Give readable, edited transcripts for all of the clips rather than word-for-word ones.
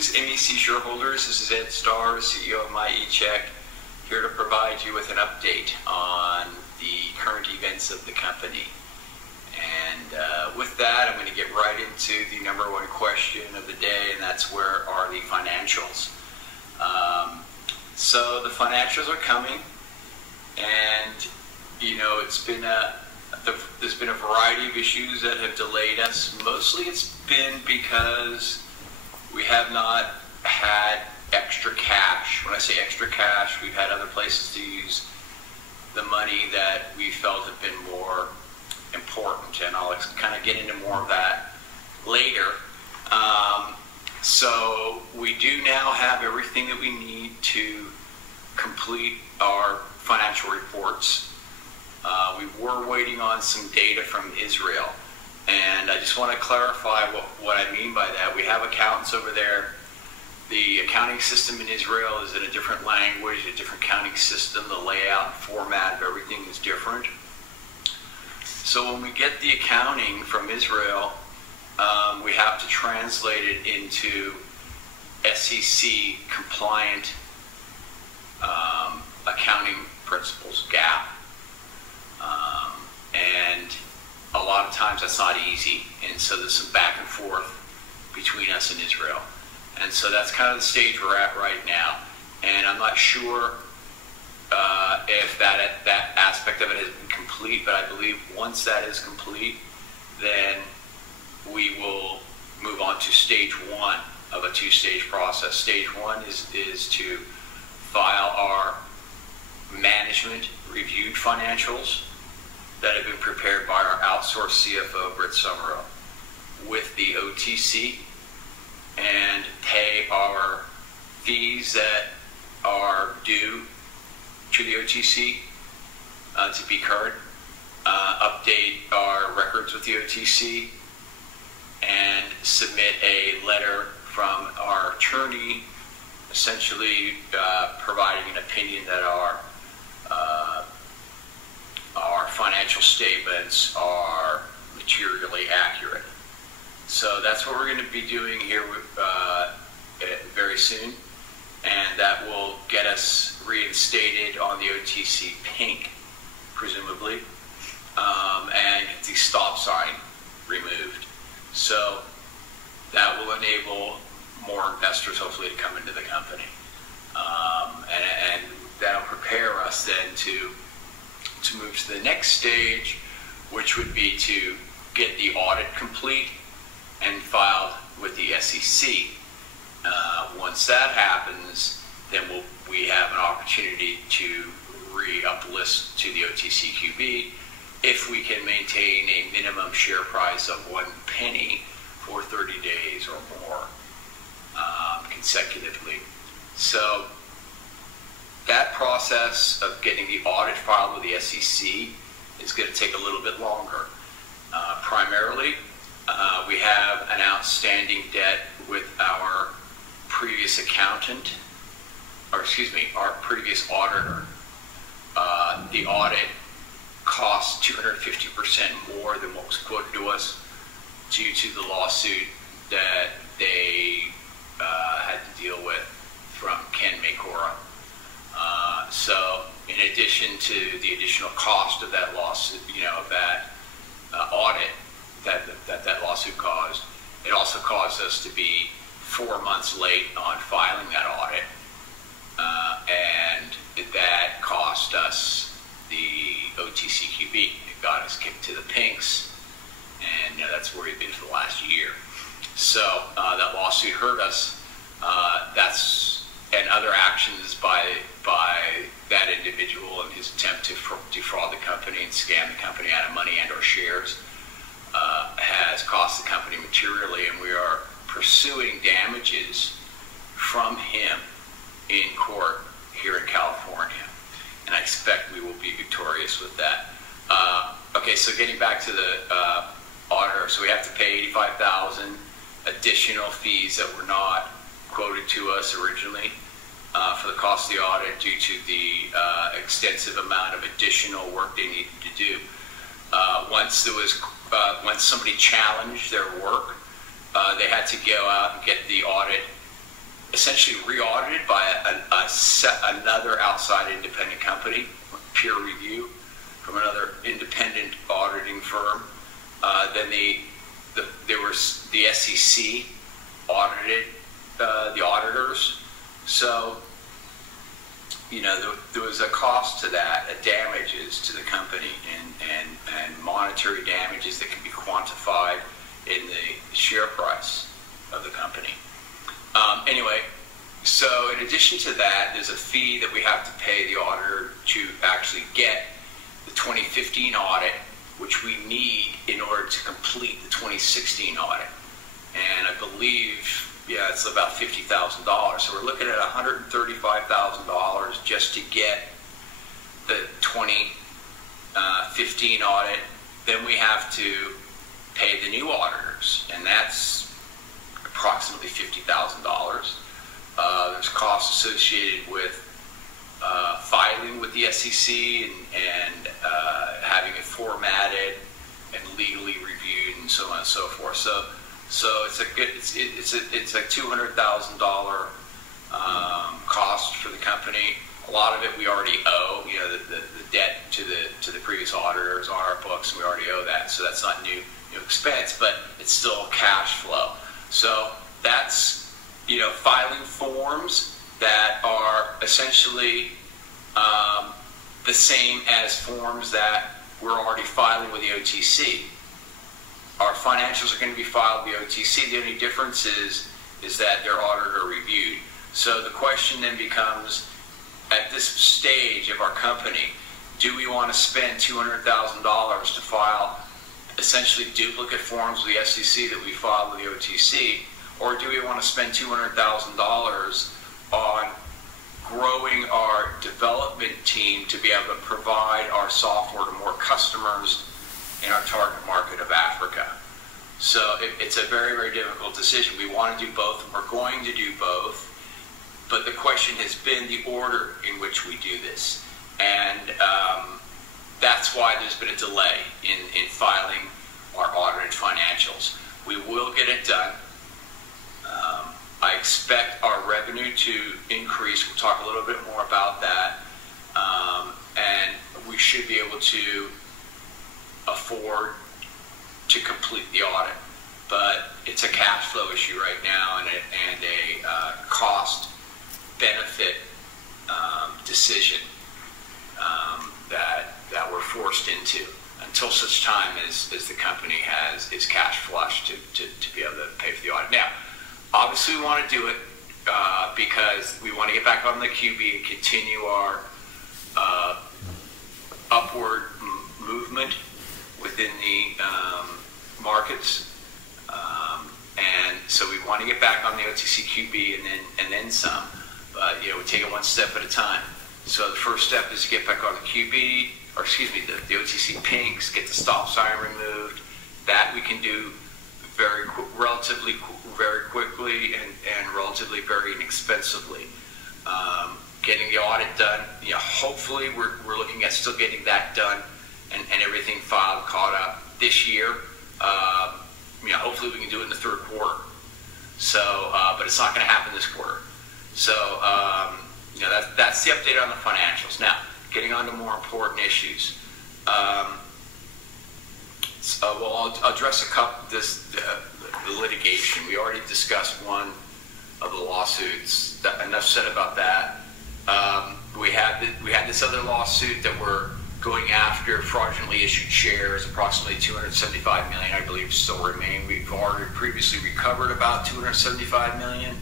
Greetings, MEC shareholders. This is Ed Starr, CEO of MEC, here to provide you with an update on the current events of the company. And with that, I'm going to get right into the number one question of the day, and that's where are the financials? So the financials are coming, and you know there's been a variety of issues that have delayed us. Mostly it's been because we have not had extra cash. When I say extra cash, we've had other places to use the money that we felt have been more important, and I'll kind of get into more of that later. So we do now have everything that we need to complete our financial reports. We were waiting on some data from Israel, and I just want to clarify what I mean by that. We have accountants over there. The accounting system in Israel is in a different language, a different accounting system. The layout and format of everything is different. So when we get the accounting from Israel, we have to translate it into SEC compliant accounting principles, GAAP. And a lot of times that's not easy, and so there's some back and forth between us and Israel. And so that's kind of the stage we're at right now. And I'm not sure if that aspect of it has been complete, but I believe once that is complete, then we will move on to stage one of a two-stage process. Stage one is to file our management reviewed financials that have been prepared by our outsourced CFO, Britt Summerall, with the OTC, and pay our fees that are due to the OTC to be current, update our records with the OTC, and submit a letter from our attorney, essentially providing an opinion that our financial statements are materially accurate. So that's what we're going to be doing here very soon, and that will get us reinstated on the OTC Pink, presumably, and get the stop sign removed. So that will enable more investors hopefully to come into the company, and that'll prepare us then to move to the next stage, which would be to get the audit complete and filed with the SEC. Once that happens, then we have an opportunity to re-uplist to the OTCQB if we can maintain a minimum share price of 1 penny for 30 days or more consecutively. So that process of getting the audit filed with the SEC is going to take a little bit longer. Primarily, we have an outstanding debt with our previous accountant, or excuse me, our previous auditor. The audit cost 250% more than what was quoted to us due to the lawsuit that they had to deal with from Ken Makora. So in addition to the additional cost of that lawsuit, of that audit that lawsuit caused, it also caused us to be 4 months late on filing that audit, and that cost us the OTCQB. It got us kicked to the pinks, and that's where we've been for the last year. So that lawsuit hurt us. And other actions by that individual in his attempt to defraud the company and scam the company out of money and or shares has cost the company materially, and we are pursuing damages from him in court here in California, and I expect we will be victorious with that. Okay, so getting back to the auditor, so we have to pay $85,000 additional fees that were not quoted to us originally for the cost of the audit due to the extensive amount of additional work they needed to do. Once somebody challenged their work, they had to go out and get the audit essentially re-audited by another outside independent company, peer review from another independent auditing firm. Then the SEC audited the auditors. So, there was a cost to that, damages to the company, and monetary damages that can be quantified in the share price of the company. Anyway, so in addition to that, there's a fee that we have to pay the auditor to actually get the 2015 audit, which we need in order to complete the 2016 audit. And I believe, it's about $50,000. So we're looking at $135,000 just to get the 2015 audit. Then we have to pay the new auditors, and that's approximately $50,000. There's costs associated with filing with the SEC and having it formatted and legally reviewed and so on and so forth. So it's a $200,000 cost for the company. A lot of it we already owe. The debt to the previous auditors on our books, we already owe that. So that's not new expense, but it's still cash flow. So that's filing forms that are essentially the same as forms that we're already filing with the OTC. Our financials are going to be filed with the OTC. The only difference is that they're auditor reviewed. So the question then becomes, at this stage of our company, do we want to spend $200,000 to file essentially duplicate forms with the SEC that we filed with the OTC, or do we want to spend $200,000 on growing our development team to be able to provide our software to more customers in our target market of Africa? So it's a very, very difficult decision. We want to do both, and we're going to do both, but the question has been the order in which we do this. And that's why there's been a delay in filing our audited financials. We will get it done. I expect our revenue to increase. We'll talk a little bit more about that. And we should be able to afford to complete the audit. But it's a cash flow issue right now and a cost-benefit decision that we're forced into until such time as the company is cash flush to be able to pay for the audit. Now, obviously we want to do it because we want to get back on the QB and continue our upward movement within the markets. And so we want to get back on the OTC QB and then some. But we take it one step at a time. So the first step is to get back on the QB, or excuse me, the OTC pinks, get the stop sign removed. That we can do relatively very quickly and relatively very inexpensively. Getting the audit done, hopefully we're looking at still getting that done and everything filed, caught up this year. Hopefully we can do it in the third quarter. So, but it's not going to happen this quarter. So, that's the update on the financials. Now, getting on to more important issues. I'll address a couple. The litigation. We already discussed one of the lawsuits. Enough said about that. We had this other lawsuit that we're going after fraudulently issued shares, approximately 275 million, I believe, still remain. We've already previously recovered about 275 million.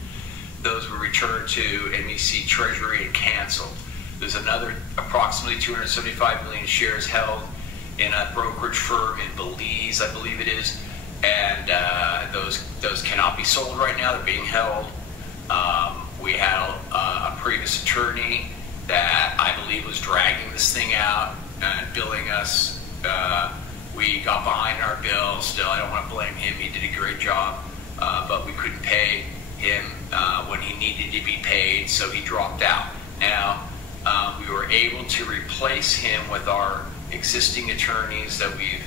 Those were returned to MEC Treasury and canceled. There's another approximately 275 million shares held in a brokerage firm in Belize, I believe it is, and those cannot be sold right now. They're being held. We had a previous attorney that I believe was dragging this thing out and billing us. We got behind our bill. Still, I don't want to blame him. He did a great job, but we couldn't pay him when he needed to be paid, so he dropped out. Now, we were able to replace him with our existing attorneys that we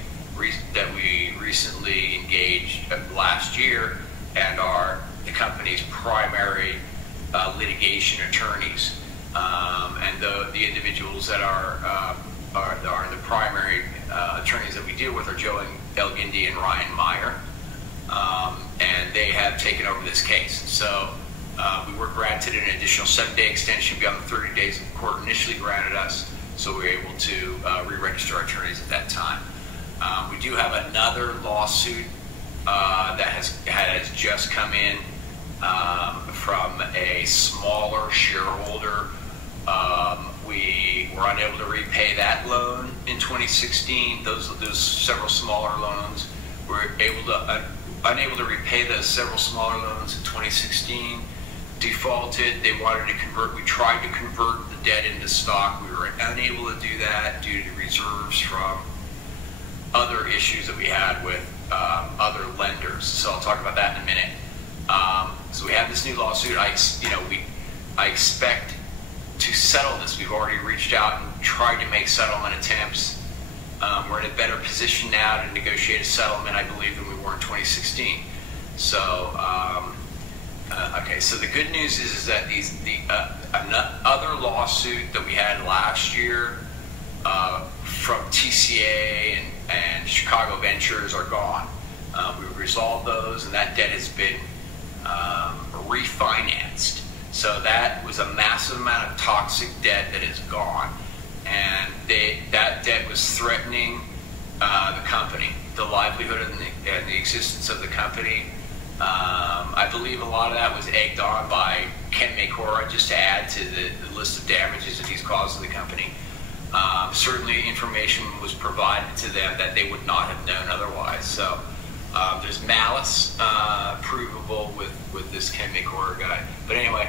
recently engaged last year, and are the company's primary litigation attorneys, and the individuals that are the primary attorneys that we deal with are Joe Elgindy and Ryan Meyer, and they have taken over this case. So we were granted an additional 7-day extension beyond the 30 days that the court initially granted us, so we were able to re-register our attorneys at that time. We do have another lawsuit that has just come in from a smaller shareholder. We were unable to repay that loan in 2016. Those several smaller loans. We were unable to repay those several smaller loans in 2016. Defaulted. They wanted to convert. We tried to convert the debt into stock. We were unable to do that due to reserves from other issues that we had with other lenders. So I'll talk about that in a minute. So we have this new lawsuit. I expect to settle this. We've already reached out and tried to make settlement attempts. We're in a better position now to negotiate a settlement, I believe, than we were in 2016. So, okay. So the good news is that other lawsuit that we had last year from TCA and Chicago Ventures are gone. We resolved those, and that debt has been refinanced. So that was a massive amount of toxic debt that is gone, and that debt was threatening the company, the livelihood and the existence of the company. I believe a lot of that was egged on by Ken Makora, just to add to the list of damages that he's caused to the company. Certainly information was provided to them that they would not have known otherwise. So there's malice provable with this Ken Makora guy. But anyway,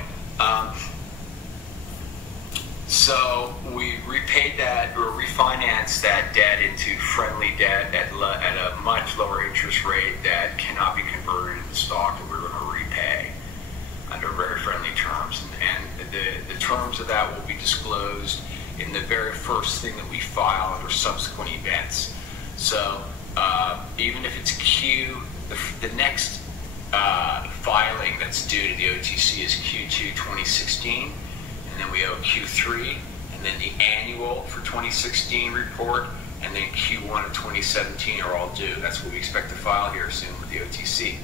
so we repaid that, or refinanced that debt into friendly debt at a much lower interest rate that cannot be converted into stock, and we're going to repay under very friendly terms. And the terms of that will be disclosed in the very first thing that we file under subsequent events. So even if it's Q, the next filing that's due to the OTC is Q2 2016, and then we owe Q3, and then the annual for 2016 report, and then Q1 of 2017 are all due. That's what we expect to file here soon with the OTC.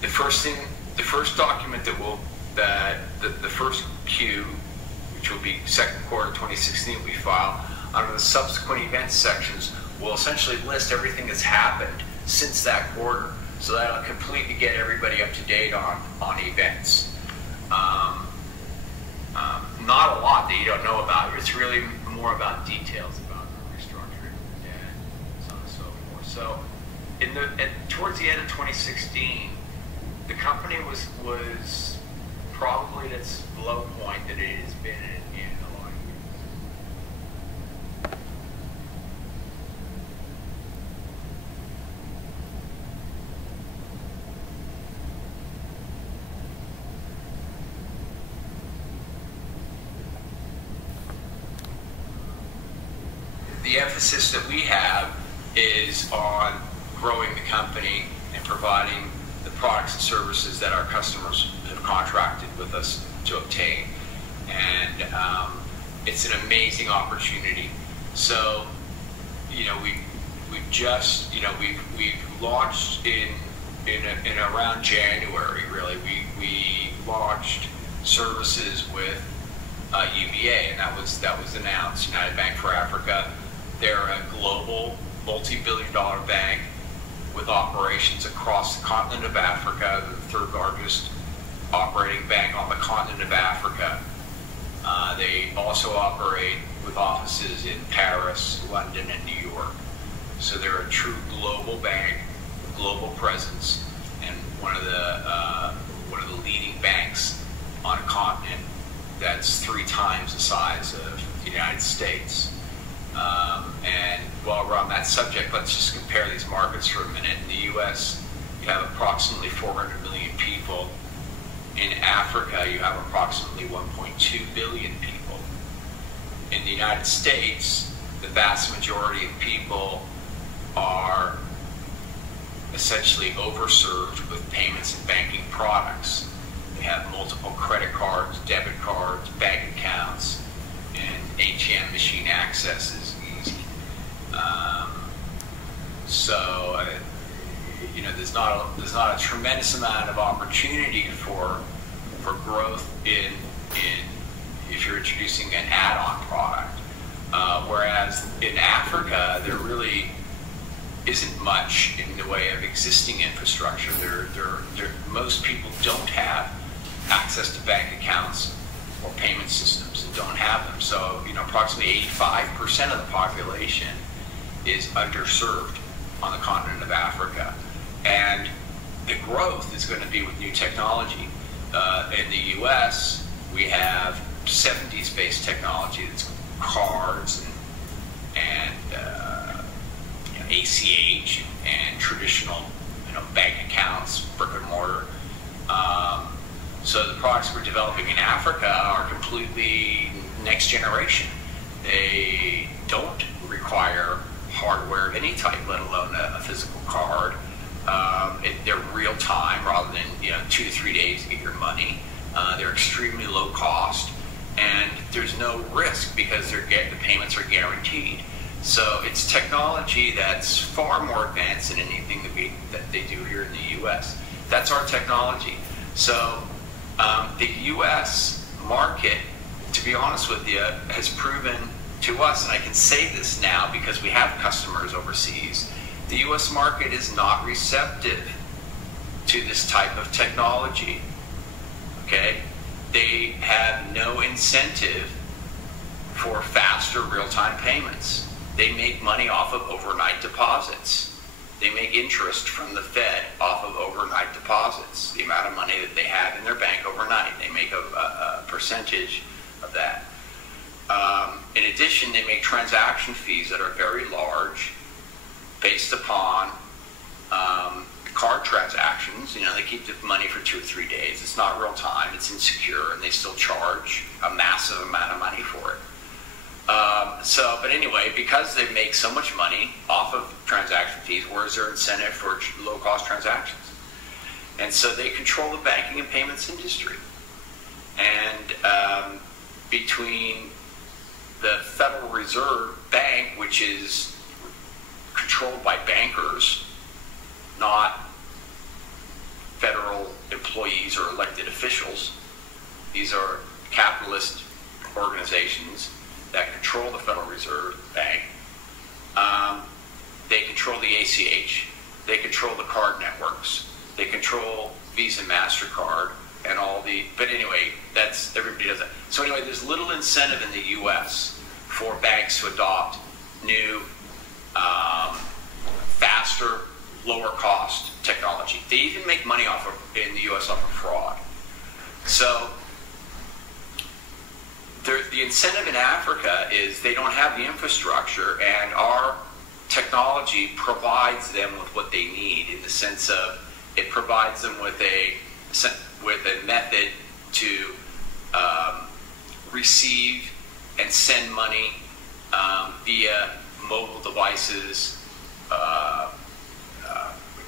The first document the first Q, which will be second quarter 2016, we file under the subsequent events sections, will essentially list everything that's happened since that quarter. So that'll completely get everybody up to date on events. Not a lot that you don't know about. It's really more about details about the restructuring and so on and so forth. So towards the end of 2016, the company was probably at its low point that it has been in a lot of years. The emphasis that we have is on growing the company and providing the products and services that our customers have contracted with us to obtain. And it's an amazing opportunity. So, we've launched in around January, really. We launched services with UBA, and that was announced, United Bank for Africa. They're a global, multi-billion-dollar bank with operations across the continent of Africa, the third largest operating bank on the continent of Africa. They also operate with offices in Paris, London, and New York. So they're a true global bank, global presence, and one of the leading banks on a continent that's 3 times the size of the United States. And while we're on that subject, let's just compare these markets for a minute. In the U.S., you have approximately 400 million people. In Africa, you have approximately 1.2 billion people. In the United States, the vast majority of people are essentially overserved with payments and banking products. They have multiple credit cards, debit cards, bank accounts, and ATM machine access is easy. There's not a tremendous amount of opportunity for growth in if you're introducing an add-on product. Whereas in Africa, there really isn't much in the way of existing infrastructure. Most people don't have access to bank accounts or payment systems and don't have them. So, approximately 85% of the population is underserved on the continent of Africa. And the growth is going to be with new technology. In the U.S., we have 70s-based technology that's cards and ACH and traditional, bank accounts, brick and mortar. So the products we're developing in Africa are completely next generation. They don't require hardware of any type, let alone a physical card. They're real time rather than 2 to 3 days to get your money. They're extremely low cost, and there's no risk because the payments are guaranteed. So it's technology that's far more advanced than anything that they do here in the U.S. That's our technology. So the U.S. market, to be honest with you, has proven to us, and I can say this now because we have customers overseas, the U.S. market is not receptive to this type of technology. Okay? They have no incentive for faster real-time payments. They make money off of overnight deposits. They make interest from the Fed off of overnight deposits. The amount of money that they have in their bank overnight, they make a percentage of that. In addition, they make transaction fees that are very large based upon card transactions. They keep the money for 2 or 3 days. It's not real time. It's insecure, and they still charge a massive amount of money for it. But anyway, because they make so much money off of transaction fees, where's their incentive for low-cost transactions? And so they control the banking and payments industry. And between the Federal Reserve Bank, which is controlled by bankers, not federal employees or elected officials. These are capitalist organizations that control the Federal Reserve Bank. They control the ACH. They control the card networks. They control Visa, MasterCard, and all the... But anyway, everybody does that. So anyway, there's little incentive in the U.S. for banks to adopt new, faster, lower cost technology. They even make money in the U.S. off of fraud. So the incentive in Africa is they don't have the infrastructure, and our technology provides them with what they need, in the sense of it provides them with a method to receive and send money via mobile devices,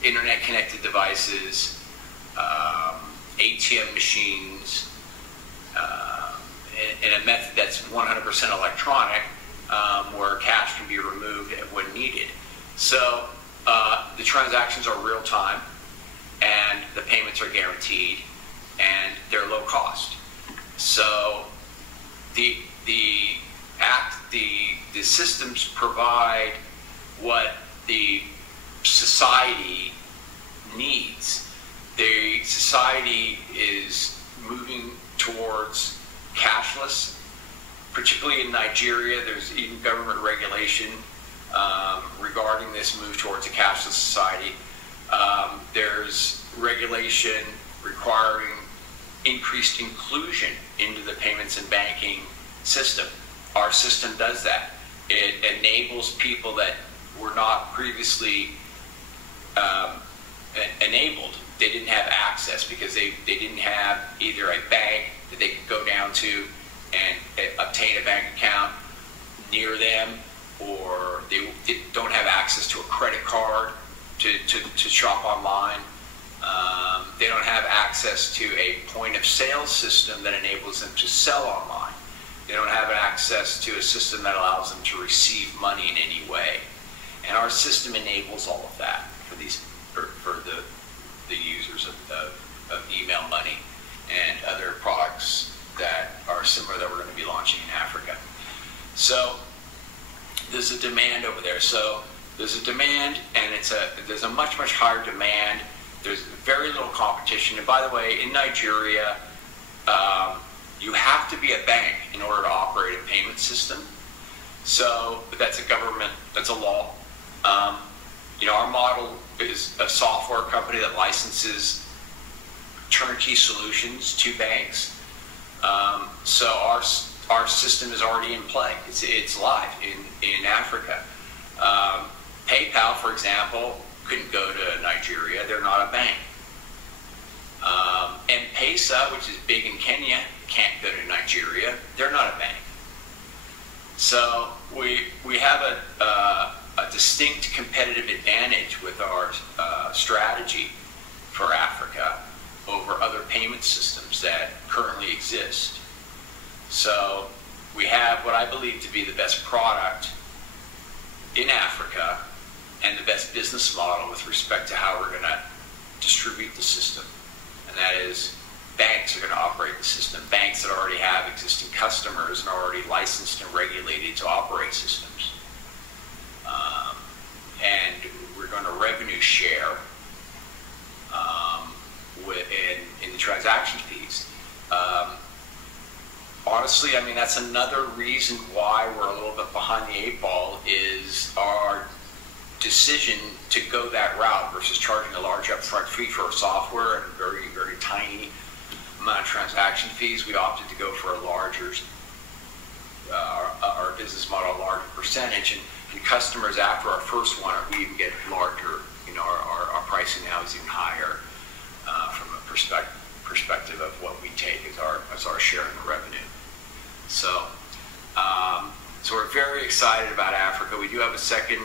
internet-connected devices, ATM machines, in a method that's 100% electronic, where cash can be removed when needed. So the transactions are real time, and the payments are guaranteed, and they're low cost. So the systems provide what the society needs. The society is moving towards cashless, particularly in Nigeria. There's even government regulation regarding this move towards a cashless society. There's regulation requiring increased inclusion into the payments and banking system. Our system does that. It enables people that were not previously enabled. They didn't have access because they didn't have either a bank that they could go down to and obtain a bank account near them, or they don't have access to a credit card to shop online. They don't have access access to a point of sale system that enables them to sell online. They don't have access to a system that allows them to receive money in any way. And our system enables all of that for the users of email money and other products that are similar that we're going to be launching in Africa. So there's a demand over there. So there's a demand, and there's a much, much higher demand. There's very little competition. And by the way, in Nigeria, you have to be a bank in order to operate a payment system. So that's a law. Our model is a software company that licenses turnkey solutions to banks. So our system is already in play. It's live in Africa. PayPal, for example, couldn't go to Nigeria. They're not a bank. M-Pesa, which is big in Kenya, can't go to Nigeria. They're not a bank. So we have a distinct competitive advantage with our strategy for Africa over other payment systems that currently exist. So we have what I believe to be the best product in Africa and the best business model with respect to how we're going to distribute the system. And that is, banks are going to operate the system. Banks that already have existing customers and are already licensed and regulated to operate systems. And we're going to revenue share in the transaction fees. Honestly, I mean, that's another reason why we're a little bit behind the 8 ball, is our decision to go that route versus charging a large upfront fee for our software and very, very tiny amount of transaction fees. We opted to go for a larger, our business model, a larger percentage, and customers after our first one, we even get larger. Our pricing now is even higher from a perspective of what we take as our share in the revenue. So we're very excited about Africa. We do have a second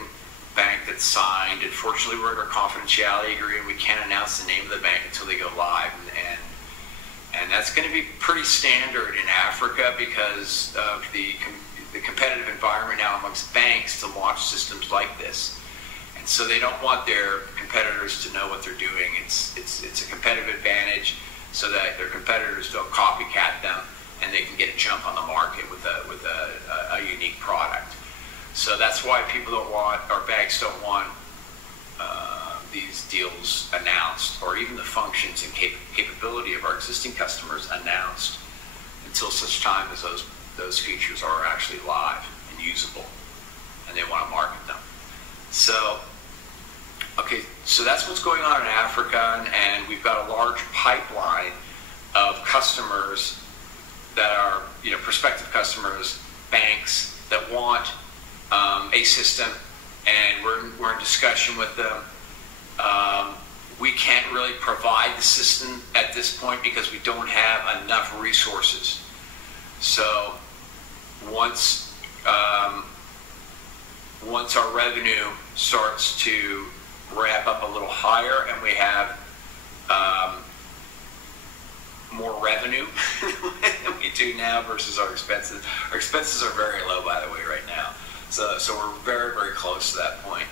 bank that's signed. Unfortunately, we're under a confidentiality agreement. We can't announce the name of the bank until they go live, and that's going to be pretty standard in Africa because of the competitive environment now amongst banks to launch systems like this. And so they don't want their competitors to know what they're doing. It's a competitive advantage so that their competitors don't copycat them and they can get a jump on the market with a unique product. So that's why people don't want, or banks don't want these deals announced, or even the functions and capability of our existing customers announced until such time as those features are actually live and usable and they want to market them. So, okay, so that's what's going on in Africa, and we've got a large pipeline of customers that are, prospective customers, banks that want a system, and we're in discussion with them. We can't really provide the system at this point because we don't have enough resources. So once our revenue starts to ramp up a little higher and we have more revenue than we do now versus our expenses. Our expenses are very low, by the way, right now. So we're very, very close to that point.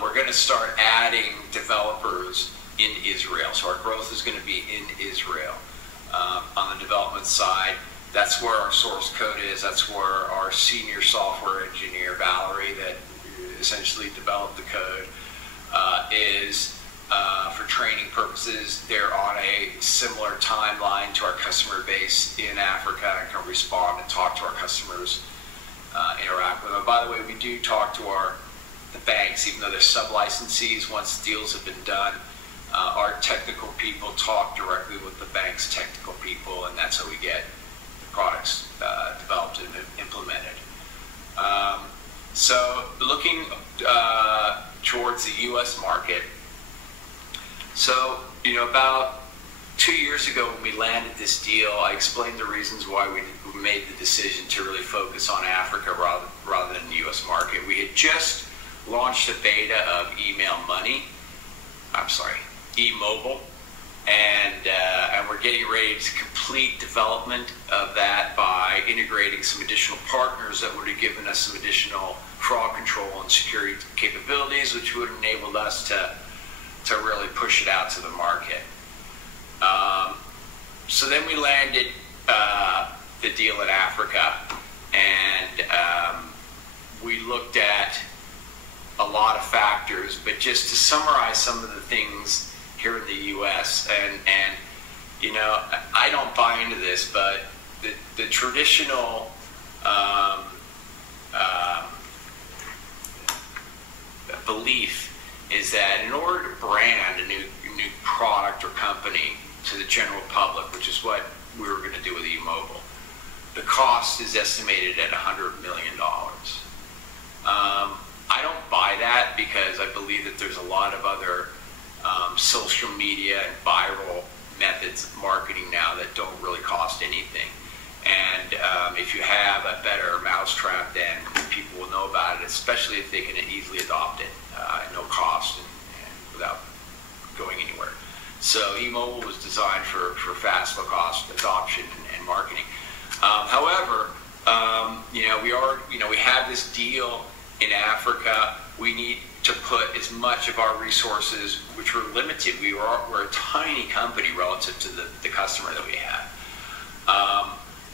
We're going to start adding developers in Israel. So our growth is going to be in Israel. On the development side, that's where our source code is. That's where our senior software engineer, Valerie, that essentially developed the code, is. For training purposes, they're on a similar timeline to our customer base in Africa and can respond and talk to our customers, interact with them. And by the way, we do talk to the banks, even though they're sub-licensees. Once deals have been done, our technical people talk directly with the bank's technical people, and that's how we get the products developed and implemented. So looking towards the U.S. market, so, about 2 years ago when we landed this deal, I explained the reasons why we made the decision to really focus on Africa rather than the U.S. market. We had just launched a beta of e-mobile, and we're getting ready to complete development of that by integrating some additional partners that would have given us some additional fraud control and security capabilities, which would have enabled us to really push it out to the market. So then we landed the deal in Africa, and we looked at a lot of factors, but just to summarize some of the things here in the U.S., and you know, I don't buy into this, but the traditional belief is that in order to brand a new product or company to the general public, which is what we were going to do with eMobile, the cost is estimated at $100 million. I don't buy that, because I believe that there's a lot of other social media and viral methods of marketing now that don't really cost anything. And if you have a better mousetrap, then people will know about it, especially if they can easily adopt it at no cost and without going anywhere. So eMobile was designed for fast, low-cost adoption and marketing. However, we have this deal in Africa. We need to put as much of our resources, which were limited. We're a tiny company relative to the customer that we have.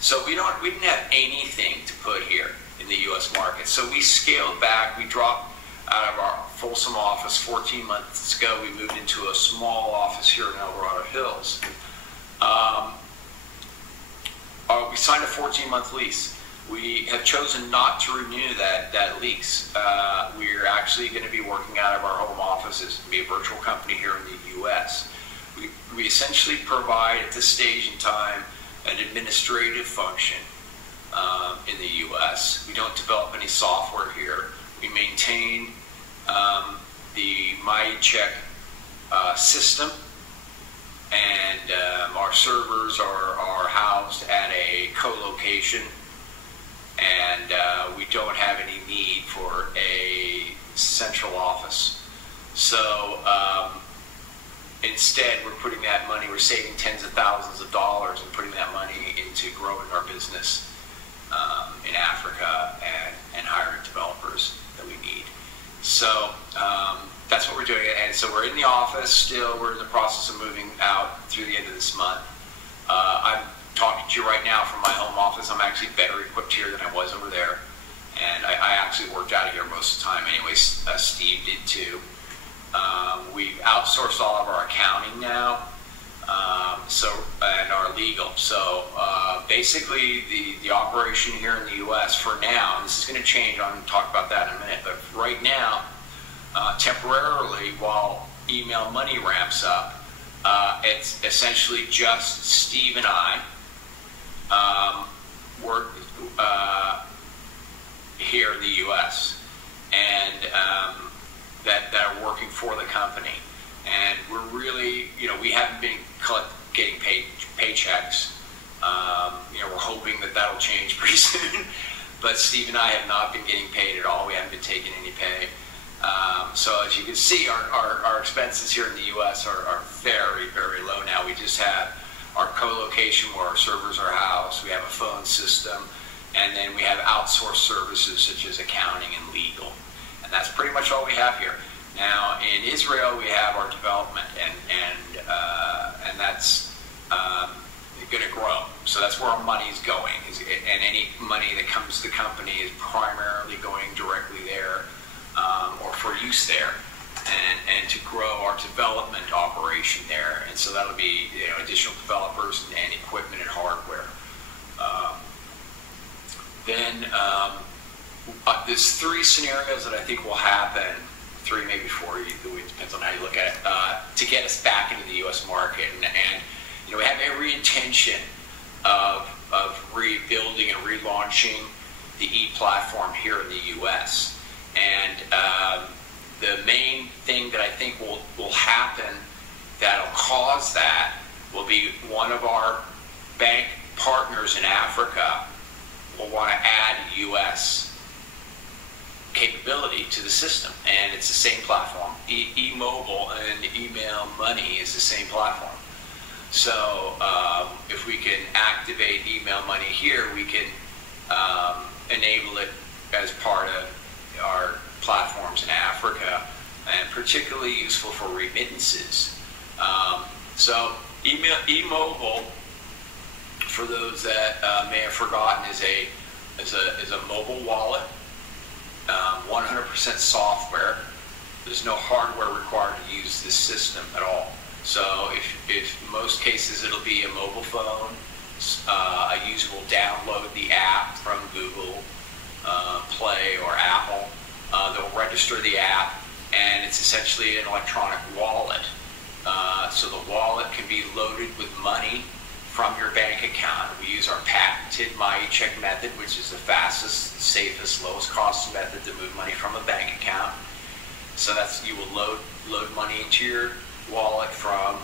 So we didn't have anything to put here in the U.S. market. So we scaled back. We dropped out of our Folsom office 14 months ago. We moved into a small office here in El Dorado Hills. We signed a 14-month lease. We have chosen not to renew that lease. We're actually going to be working out of our home offices and be a virtual company here in the U.S. We essentially provide, at this stage in time, an administrative function in the U.S. We don't develop any software here. We maintain the MyCheck system, and our servers are housed at a co-location, and we don't have any need for a central office. So instead, we're putting that money, we're saving tens of thousands of dollars and putting that money into growing our business in Africa and hiring developers that we need. So that's what we're doing. And so we're in the office still. We're in the process of moving out through the end of this month. I'm talking to you right now from my home office. I'm actually better equipped here than I was over there. And I actually worked out of here most of the time anyways. Steve did too. We've outsourced all of our accounting now, and our legal. So basically the operation here in the U.S. for now, and this is going to change, I'm going to talk about that in a minute, but right now, temporarily, while email money ramps up, it's essentially just Steve and I work here in the U.S. and that are working for the company. And we're really, we haven't been getting paid paychecks. We're hoping that that'll change pretty soon. But Steve and I have not been getting paid at all. We haven't been taking any pay. So as you can see, our expenses here in the U.S. are very, very low now. We just have our co-location where our servers are housed. We have a phone system. And then we have outsourced services such as accounting and legal. And that's pretty much all we have here. Now, in Israel, we have our development, and that's going to grow. So that's where our money is going. And any money that comes to the company is primarily going directly there or for use there, and to grow our development operation there. And so that'll be additional developers and equipment and hardware. There's three scenarios that I think will happen, three maybe four, it depends on how you look at it, to get us back into the U.S. market. And we have every intention of rebuilding and relaunching the e-platform here in the U.S. And the main thing that I think will happen that'll cause that will be one of our bank partners in Africa will want to add U.S. capability to the system, and it's the same platform. eMobile and email money is the same platform. So if we can activate email money here, we can enable it as part of our platforms in Africa, and particularly useful for remittances. So eMobile, for those that may have forgotten, is a mobile wallet, 100% software. There's no hardware required to use this system at all. So if in most cases it'll be a mobile phone, a user will download the app from Google Play or Apple. They'll register the app, and it's essentially an electronic wallet. So the wallet can be loaded with money from your bank account. We use our patented MEC method, which is the fastest, safest, lowest cost method to move money from a bank account. So that's, you will load money into your wallet from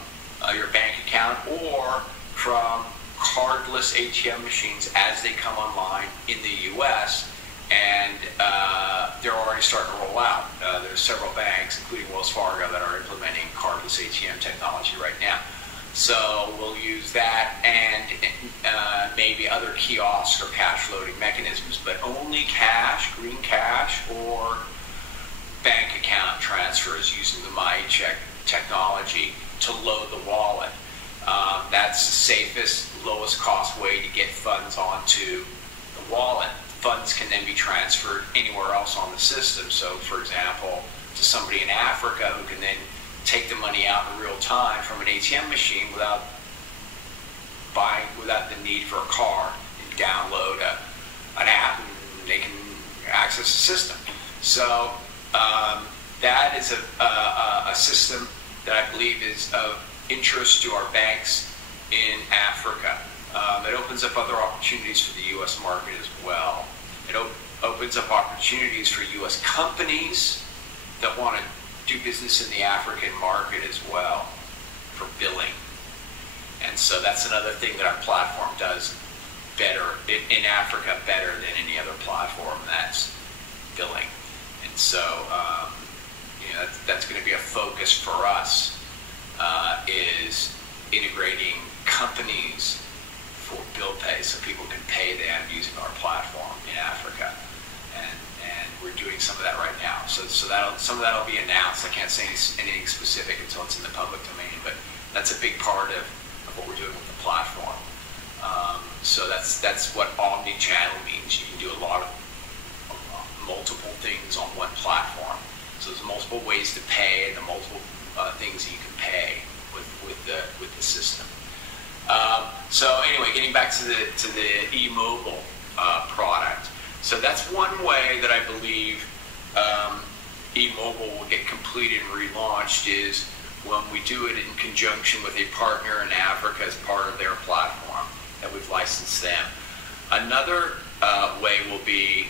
your bank account or from cardless ATM machines as they come online in the US, and they're already starting to roll out. There's several banks, including Wells Fargo, that are implementing cardless ATM technology right now. So we'll use that and maybe other kiosks or cash loading mechanisms, but only cash, green cash, or bank account transfers using the MEC technology to load the wallet. That's the safest, lowest cost way to get funds onto the wallet. Funds can then be transferred anywhere else on the system. So, for example, to somebody in Africa who can then take the money out in real time from an ATM machine without the need for a card, and download an app, and they can access the system. So that is a system that I believe is of interest to our banks in Africa. It opens up other opportunities for the U.S. market as well. It opens up opportunities for U.S. companies that want to do business in the African market as well, for billing. And so that's another thing that our platform does better in Africa, better than any other platform, and that's billing. And so that's going to be a focus for us, is integrating companies for bill pay so people can pay them using our platform in Africa. And we're doing some of that right now. So some of that will be announced. I can't say anything specific until it's in the public domain, but that's a big part of what we're doing with the platform. So that's what omni-channel means. You can do a lot of multiple things on one platform. So there's multiple ways to pay, and the multiple things that you can pay with the system. So anyway, getting back to the eMobile product. So that's one way that I believe eMobile will get completed and relaunched, is when we do it in conjunction with a partner in Africa as part of their platform that we've licensed them. Another way will be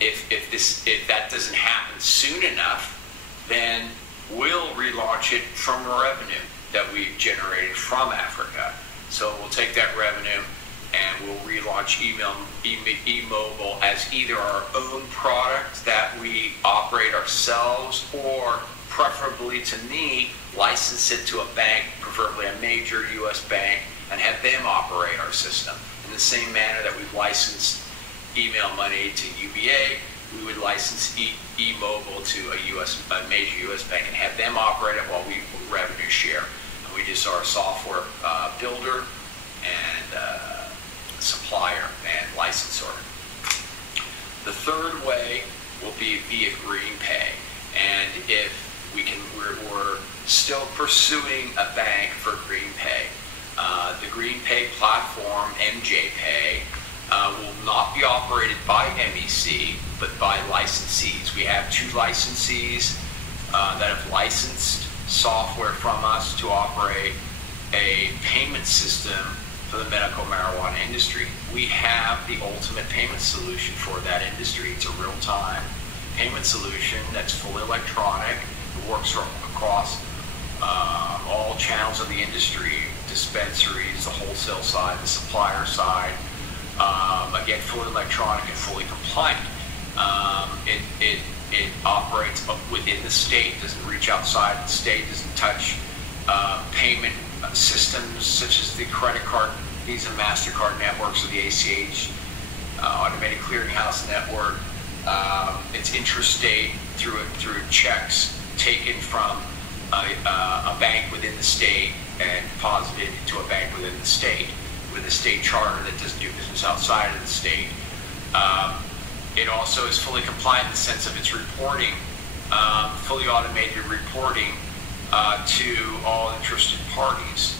if that doesn't happen soon enough, then we'll relaunch it from revenue that we've generated from Africa. So we'll take that revenue and we'll relaunch eMobile as either our own product that we operate ourselves, or preferably to me, license it to a bank, preferably a major U.S. bank, and have them operate our system. In the same manner that we've licensed email money to UBA, we would license eMobile to a major U.S. bank and have them operate it while we revenue share. And we just are a software builder and supplier and licensor. The third way will be via GreenPay, and if we can, we're still pursuing a bank for GreenPay. The GreenPay platform, MJPay, will not be operated by MEC, but by licensees. We have 2 licensees that have licensed software from us to operate a payment system for the medical marijuana industry. We have the ultimate payment solution for that industry. It's a real-time payment solution that's fully electronic. It works across all channels of the industry, dispensaries, the wholesale side, the supplier side. Again, fully electronic and fully compliant. It operates within the state, doesn't reach outside the state, doesn't touch payment systems such as the credit card, Visa, MasterCard networks, or the ACH, Automated Clearinghouse Network. It's intrastate through checks taken from a bank within the state and deposited into a bank within the state with a state charter that doesn't do business outside of the state. It also is fully compliant in the sense of its reporting, fully automated reporting to all interested parties.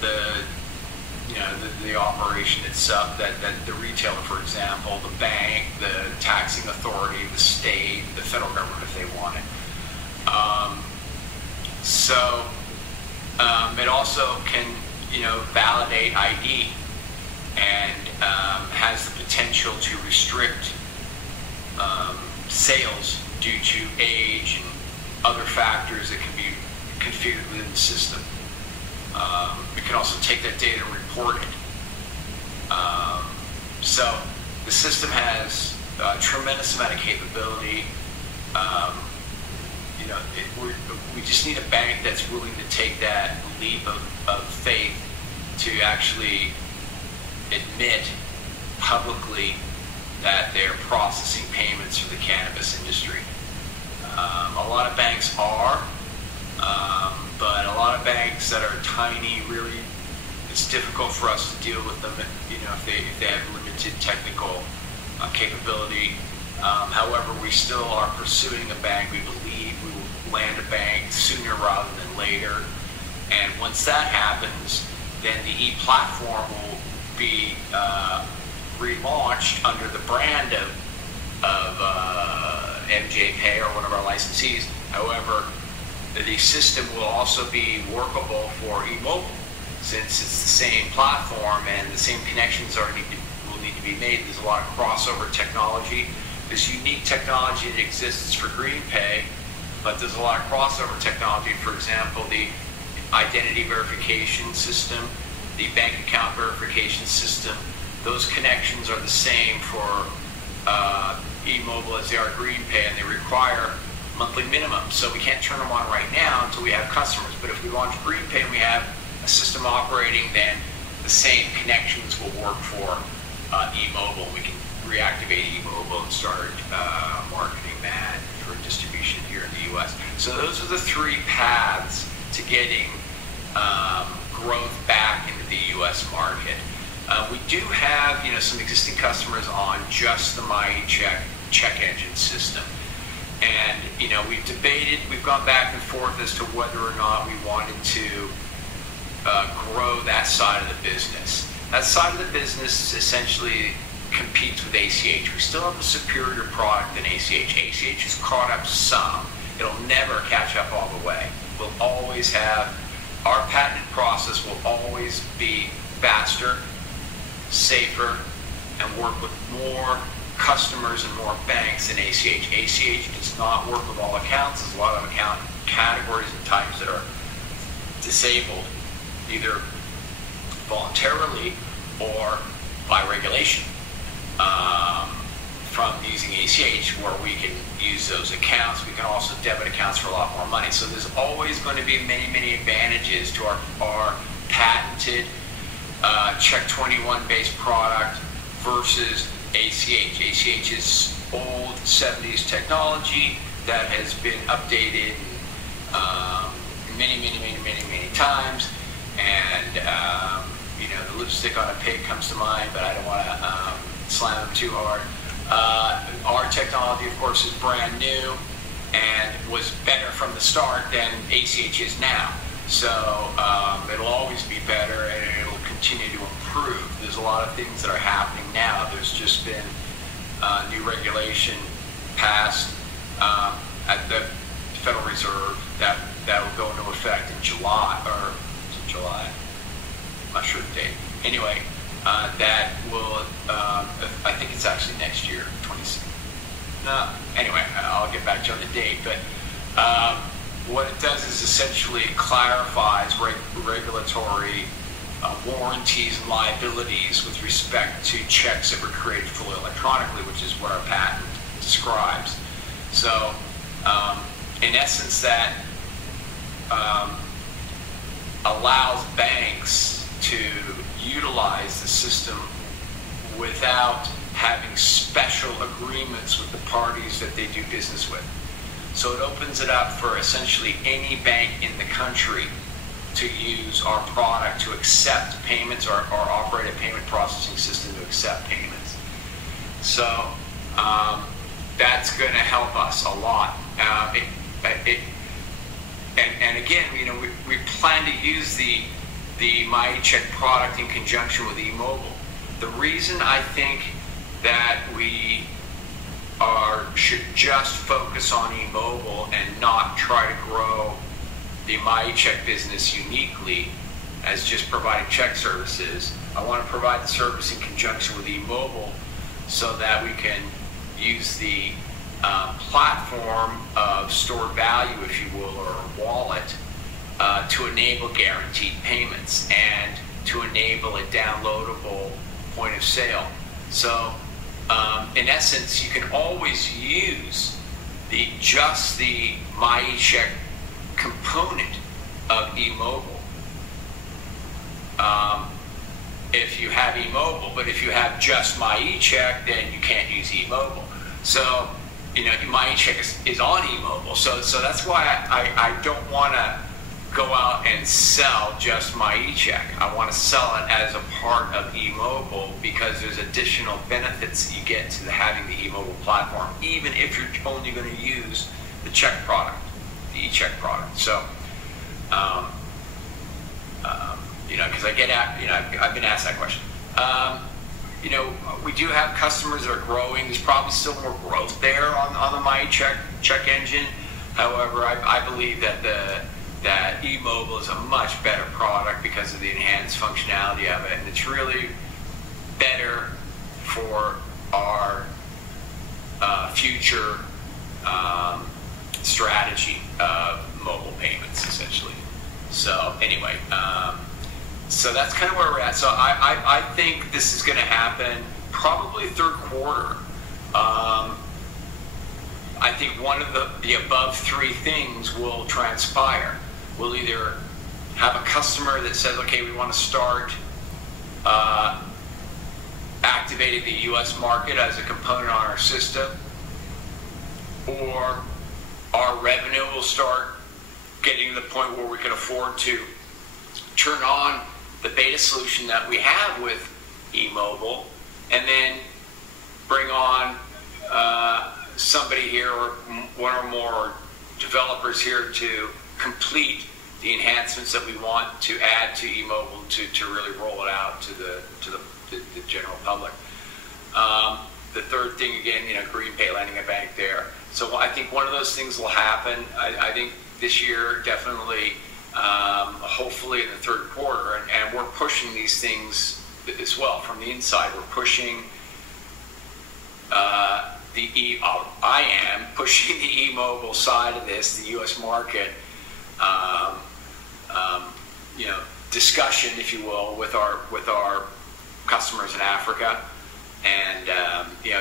The operation itself, that the retailer, for example, the bank, the taxing authority, the state, the federal government, if they want it. It also can, validate ID and has the potential to restrict sales due to age and other factors that can be configured within the system. We can also take that data and report it. So the system has a tremendous amount of capability. We just need a bank that's willing to take that leap of faith to actually admit publicly that they're processing payments for the cannabis industry. A lot of banks are, but a lot of banks that are tiny, really, it's difficult for us to deal with them, if they have limited technical capability. However, we still are pursuing a bank. We believe we will land a bank sooner rather than later. And once that happens, then the e-platform will be relaunched under the brand of MJ Pay or one of our licensees. However, the system will also be workable for e-mobile, since it's the same platform and the same connections will need to be made. There's a lot of crossover technology. There's unique technology that exists for GreenPay, but there's a lot of crossover technology. For example, the identity verification system, the bank account verification system. Those connections are the same for e-mobile as they are GreenPay, and they require monthly minimum. So we can't turn them on right now until we have customers. But if we launch GreenPay and we have a system operating, then the same connections will work for e-mobile. We can reactivate e-mobile and start marketing that for distribution here in the U.S. So those are the three paths to getting growth back into the U.S. market. We do have, some existing customers on just the MyCheck check engine system. And, we've debated, we've gone back and forth as to whether or not we wanted to grow that side of the business. That side of the business essentially competes with ACH. We still have a superior product than ACH. ACH has caught up some. It'll never catch up all the way. We'll always have, our patented process will always be faster, safer, and work with more customers and more banks than ACH. ACH does not work with all accounts. There's a lot of account categories and types that are disabled, either voluntarily or by regulation, from using ACH, where we can use those accounts. We can also debit accounts for a lot more money. So there's always going to be many, many advantages to our patented Check 21 based product versus ACH. ACH is old 70s technology that has been updated many times, and the lipstick on a pig comes to mind, but I don't want to slam them too hard. Our technology, of course, is brand new and was better from the start than ACH is now. So it'll always be better, and it'll continue to improve. There's a lot of things that are happening now. There's just been new regulation passed at the Federal Reserve that will go into effect in July, or is it July? I'm not sure the date. Anyway, that will, I think it's actually next year, anyway, I'll get back to you on the date, but what it does is essentially it clarifies regulatory warranties and liabilities with respect to checks that were created fully electronically, which is what our patent describes. So, in essence, that allows banks to utilize the system without having special agreements with the parties that they do business with. So it opens it up for essentially any bank in the country to use our product to accept payments or operate a payment processing system to accept payments. So that's going to help us a lot. And again, we plan to use the MyCheck product in conjunction with eMobile. The reason I think that we should just focus on eMobile and not try to grow the MyCheck business uniquely as just providing check services. I want to provide the service in conjunction with eMobile so that we can use the platform of stored value, if you will, or a wallet to enable guaranteed payments and to enable a downloadable point of sale. So in essence, you can always use just the MyCheck component of eMobile if you have eMobile, but if you have just MyCheck, then you can't use eMobile. So MyCheck is on eMobile. So that's why I don't want to go out and sell just MyCheck. I want to sell it as a part of eMobile because there's additional benefits that you get to having the eMobile platform, even if you're only going to use the check product, the eCheck product. So, because I've been asked that question. We do have customers that are growing. There's probably still more growth there on the MyCheck check engine. However, I believe that eMobile is a much better product because of the enhanced functionality of it, and it's really better for our future strategy of mobile payments, essentially. So anyway, so that's kind of where we're at. So I think this is going to happen probably third quarter. I think one of the above three things will transpire. We'll either have a customer that says, okay, we want to start activating the U.S. market as a component on our system, or our revenue will start getting to the point where we can afford to turn on the beta solution that we have with eMobile and then bring on somebody here or one or more developers here to complete the enhancements that we want to add to eMobile to really roll it out to the general public. The third thing, again, GreenPay, landing a bank there. So I think one of those things will happen. I think this year, definitely, hopefully in the third quarter, and we're pushing these things as well from the inside. We're pushing I am pushing the eMobile side of this, the U.S. market, discussion, if you will, with our customers in Africa, and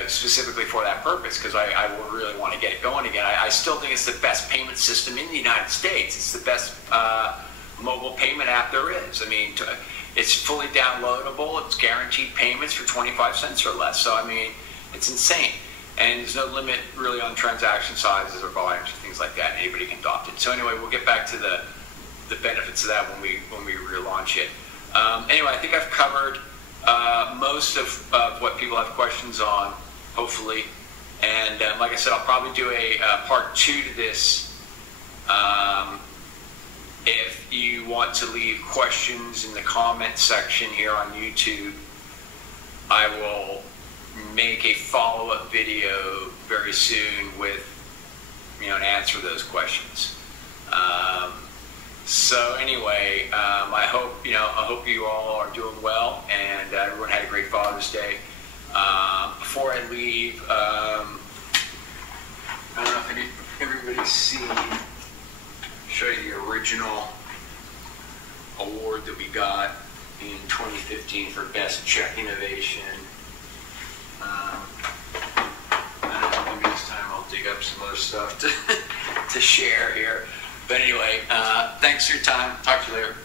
specifically for that purpose, because I would really want to get it going again. I still think it's the best payment system in the United States. It's the best mobile payment app there is. I mean, it's fully downloadable. It's guaranteed payments for 25 cents or less. So I mean, it's insane. And there's no limit really on transaction sizes or volumes or things like that. Anybody can adopt it. So anyway, we'll get back to the benefits of that when we relaunch it. Anyway, I think I've covered most of what people have questions on, hopefully. And like I said, I'll probably do a part 2 to this. If you want to leave questions in the comment section here on YouTube, I will make a follow-up video very soon with, and answer those questions. So anyway, I hope you all are doing well, and everyone had a great Father's Day. Before I leave, I don't know if everybody's seen. Show you the original award that we got in 2015 for Best Check Innovation. I don't know, maybe this time I'll dig up some other stuff to share here. But anyway, thanks for your time. Talk to you later.